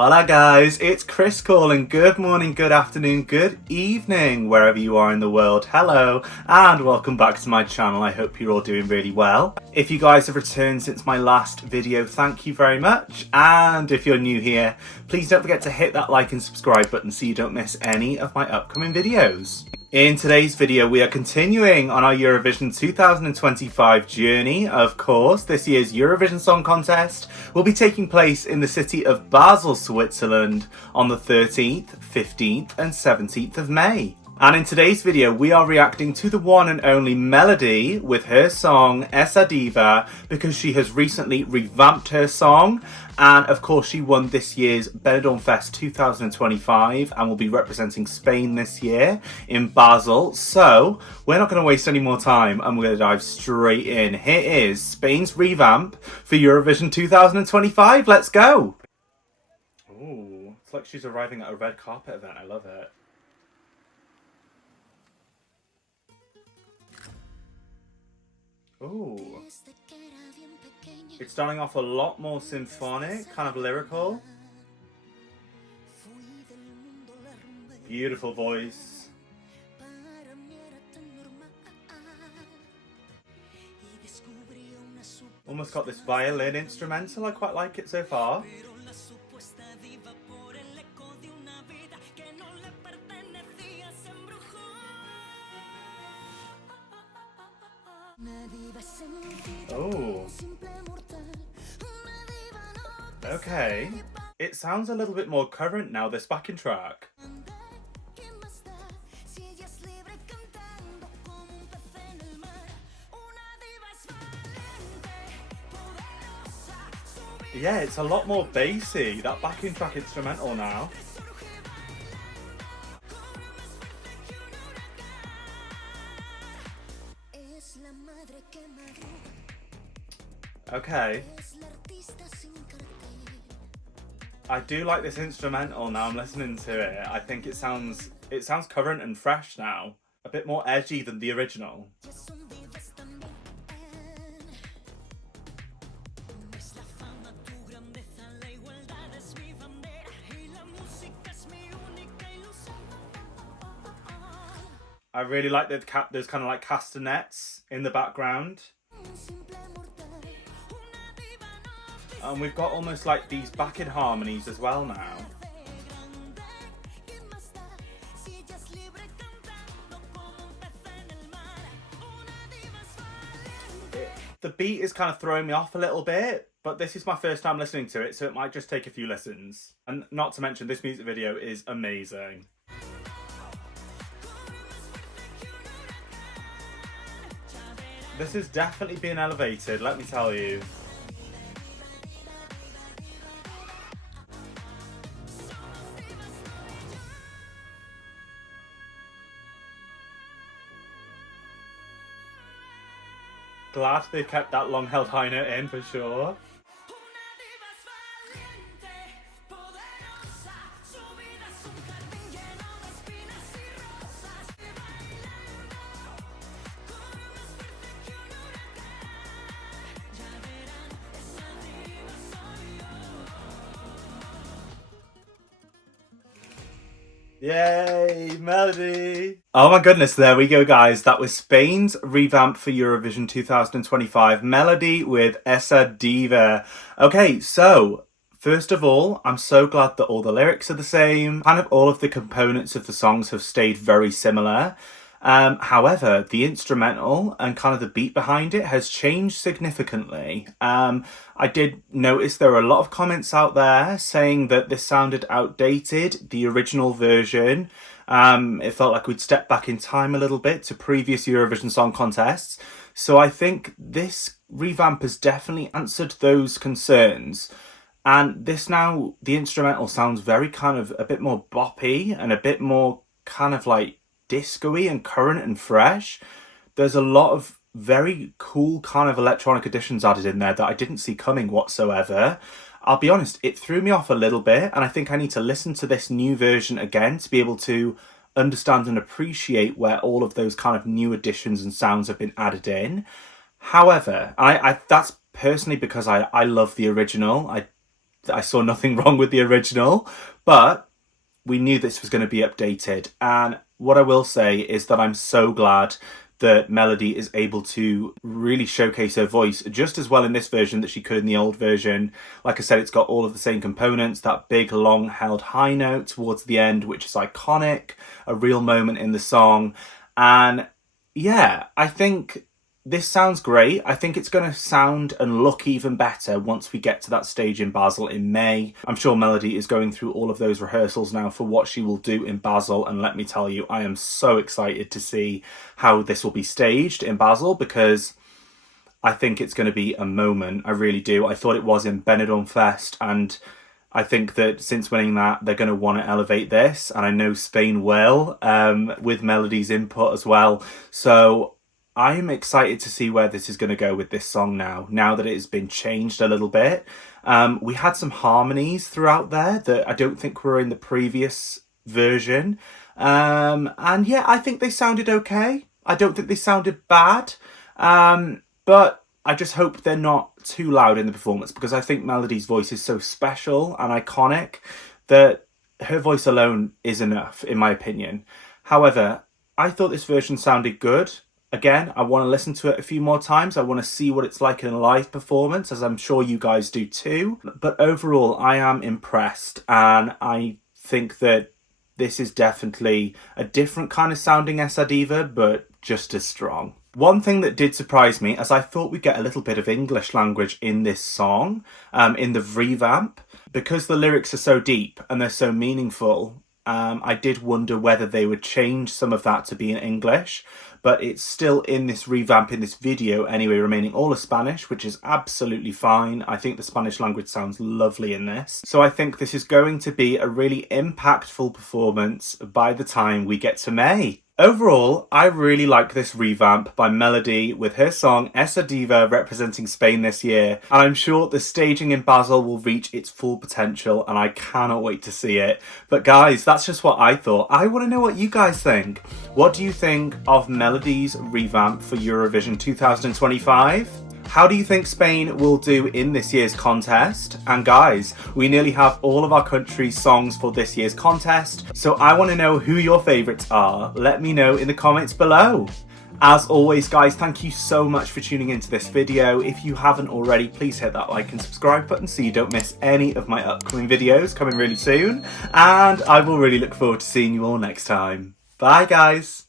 Hola guys, it's Chris calling. Good morning, good afternoon, good evening, wherever you are in the world. Hello, and welcome back to my channel. I hope you're all doing really well. If you guys have returned since my last video, thank you very much. And if you're new here, please don't forget to hit that like and subscribe button so you don't miss any of my upcoming videos. In today's video, we are continuing on our Eurovision 2025 journey. Of course, this year's Eurovision Song Contest will be taking place in the city of Basel, Switzerland on the 13th, 15th and 17th of May. And in today's video, we are reacting to the one and only Melody with her song Esa Diva because she has recently revamped her song. And of course, she won this year's Benidorm Fest 2025 and will be representing Spain this year in Basel. So we're not going to waste any more time and we're going to dive straight in. Here is Spain's revamp for Eurovision 2025. Let's go. Ooh, it's like she's arriving at a red carpet event. I love it. Ooh. It's starting off a lot more symphonic, kind of lyrical. Beautiful voice. Almost got this violin instrumental. I quite like it so far. Oh. Okay. It sounds a little bit more current now, this backing track. Yeah, it's a lot more bassy, that backing track instrumental now. Okay. I do like this instrumental now I'm listening to it. I think it sounds current and fresh now. A bit more edgy than the original. I really like that there's kind of like castanets in the background. And we've got almost like these backing harmonies as well now. The beat is kind of throwing me off a little bit, but this is my first time listening to it, so it might just take a few listens. And not to mention, this music video is amazing. This is definitely being elevated, let me tell you. Glad they kept that long held high note in for sure. Yay, Melody! Oh my goodness, there we go guys. That was Spain's revamp for Eurovision 2025, Melody with Esa Diva. Okay, so first of all, I'm so glad that all the lyrics are the same. Kind of all of the components of the songs have stayed very similar. However, the instrumental and kind of the beat behind it has changed significantly. I did notice there were a lot of comments out there saying that this sounded outdated, the original version. It felt like we'd stepped back in time a little bit to previous Eurovision Song Contests. So I think this revamp has definitely answered those concerns. And this now, the instrumental sounds very kind of a bit more boppy and a bit more kind of like disco-y and current and fresh. There's a lot of very cool kind of electronic additions added in there that I didn't see coming whatsoever. I'll be honest, it threw me off a little bit, and I think I need to listen to this new version again to be able to understand and appreciate where all of those kind of new additions and sounds have been added in. However, I that's personally because I love the original. I I saw nothing wrong with the original, but we knew this was going to be updated. And what I will say is that I'm so glad that Melody is able to really showcase her voice just as well in this version that she could in the old version. Like I said, it's got all of the same components, that big long held high note towards the end, which is iconic, a real moment in the song. And yeah, I think this sounds great. I think it's going to sound and look even better once we get to that stage in Basel in May. I'm sure Melody is going through all of those rehearsals now for what she will do in Basel. And let me tell you, I am so excited to see how this will be staged in Basel, because I think it's going to be a moment. I really do. I thought it was in Benidorm Fest, and I think that since winning that, they're going to want to elevate this. And I know Spain will, with Melody's input as well. So I'm excited to see where this is going to go with this song now that it has been changed a little bit. We had some harmonies throughout there that I don't think were in the previous version. And yeah, I think they sounded okay. I don't think they sounded bad. But I just hope they're not too loud in the performance, because I think Melody's voice is so special and iconic that her voice alone is enough, in my opinion. However, I thought this version sounded good. Again, I want to listen to it a few more times. I want to see what it's like in a live performance, as I'm sure you guys do too. But overall, I am impressed, and I think that this is definitely a different kind of sounding Esa Diva, but just as strong. One thing that did surprise me, as I thought we'd get a little bit of English language in this song, in the revamp, because the lyrics are so deep and they're so meaningful. I did wonder whether they would change some of that to be in English, but it's still in this revamp, in this video anyway, remaining all in Spanish, which is absolutely fine. I think the Spanish language sounds lovely in this. So I think this is going to be a really impactful performance by the time we get to May. Overall, I really like this revamp by Melody with her song Esa Diva representing Spain this year. And I'm sure the staging in Basel will reach its full potential, and I cannot wait to see it. But guys, that's just what I thought. I want to know what you guys think. What do you think of Melody's revamp for Eurovision 2025? How do you think Spain will do in this year's contest? And guys, we nearly have all of our country's songs for this year's contest, so I want to know who your favourites are. Let me know in the comments below. As always guys, thank you so much for tuning into this video. If you haven't already, please hit that like and subscribe button so you don't miss any of my upcoming videos coming really soon. And I will really look forward to seeing you all next time. Bye guys!